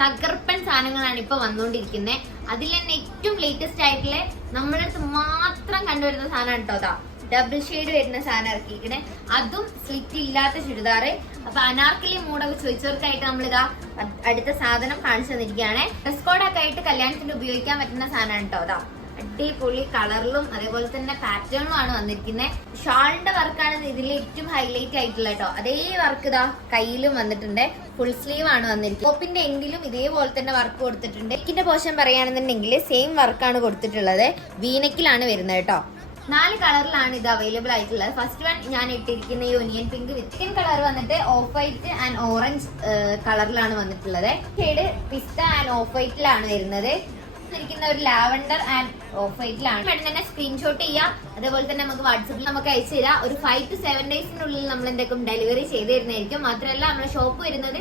തകർപ്പൻ സാധനങ്ങളാണ് ഇപ്പൊ വന്നുകൊണ്ടിരിക്കുന്നത്. അതിൽ തന്നെ ഏറ്റവും ലേറ്റസ്റ്റ് ആയിട്ടുള്ള നമ്മുടെ അടുത്ത് മാത്രം കണ്ടുവരുന്ന സാധനം കേട്ടോ അതാ ഡബിൾ ഷെയ്ഡ് വരുന്ന സാധനം ഇറക്കിയിരിക്കണേ. അതും സ്ലിറ്റ് ഇല്ലാത്ത ചുരിദാറ്. അപ്പൊ അനാർക്കലി മൂടൊക്കെ ചോദിച്ചവർക്കായിട്ട് നമ്മളിതാ അടുത്ത സാധനം കാണിച്ചു തന്നിരിക്കുകയാണ്. ഡ്രസ് കോഡൊക്കെ ആയിട്ട് കല്യാണത്തിന് ഉപയോഗിക്കാൻ പറ്റുന്ന സാധനം കേട്ടോ അതാ. അടിപൊളി കളറിലും അതേപോലെ തന്നെ പാറ്റേണിലും ആണ് വന്നിരിക്കുന്നത്. ഷാളിന്റെ വർക്കാണ് ഇതിൽ ഏറ്റവും ഹൈലൈറ്റ് ആയിട്ടുള്ള കേട്ടോ. അതേ വർക്ക് ഇതാ കയ്യിലും വന്നിട്ടുണ്ട്. ഫുൾ സ്ലീവ് ആണ് വന്നിരിക്കുന്നത്. ടോപ്പിന്റെ എങ്കിലും ഇതേപോലെ തന്നെ വർക്ക് കൊടുത്തിട്ടുണ്ട്. നെക്കിന്റെ പോർഷൻ പറയുകയാണെന്നുണ്ടെങ്കിൽ സെയിം വർക്കാണ് കൊടുത്തിട്ടുള്ളത്. വീനെക്കിലാണ് വരുന്നത് കേട്ടോ. 4 കളറിലാണ് ഇത് അവൈലബിൾ ആയിട്ടുള്ളത്. ഫസ്റ്റ് വൺ ഞാൻ ഇട്ടിരിക്കുന്ന ഈ ഒനിയൻ പിങ്ക് വിത്ത് സെക്കൻഡ് കളർ വന്നിട്ട് ഓഫ് വൈറ്റ് ആൻഡ് ഓറഞ്ച് കളറിലാണ് വന്നിട്ടുള്ളത്. ഷെയ്ഡ് പിസ്ത ആൻഡ് ഓഫ് വൈറ്റിലാണ് വരുന്നത്. ഇരിക്കുന്ന ഒരു ലാവൻഡർ ആൻഡ് ഓഫ് വൈറ്റിലാണ്. പെട്ടെന്ന് തന്നെ സ്ക്രീൻഷോട്ട് ചെയ്യാം. അതേപോലെ തന്നെ നമുക്ക് വാട്സപ്പിൽ നമുക്ക് അയച്ചു തരാം. ഒരു 5 to 7 ഡേയ്സിനുള്ളിൽ നമ്മൾ എന്തെങ്കിലും ഡെലിവറി ചെയ്ത് തരുന്നതായിരിക്കും. മാത്രമല്ല നമ്മുടെ ഷോപ്പ് വരുന്നത്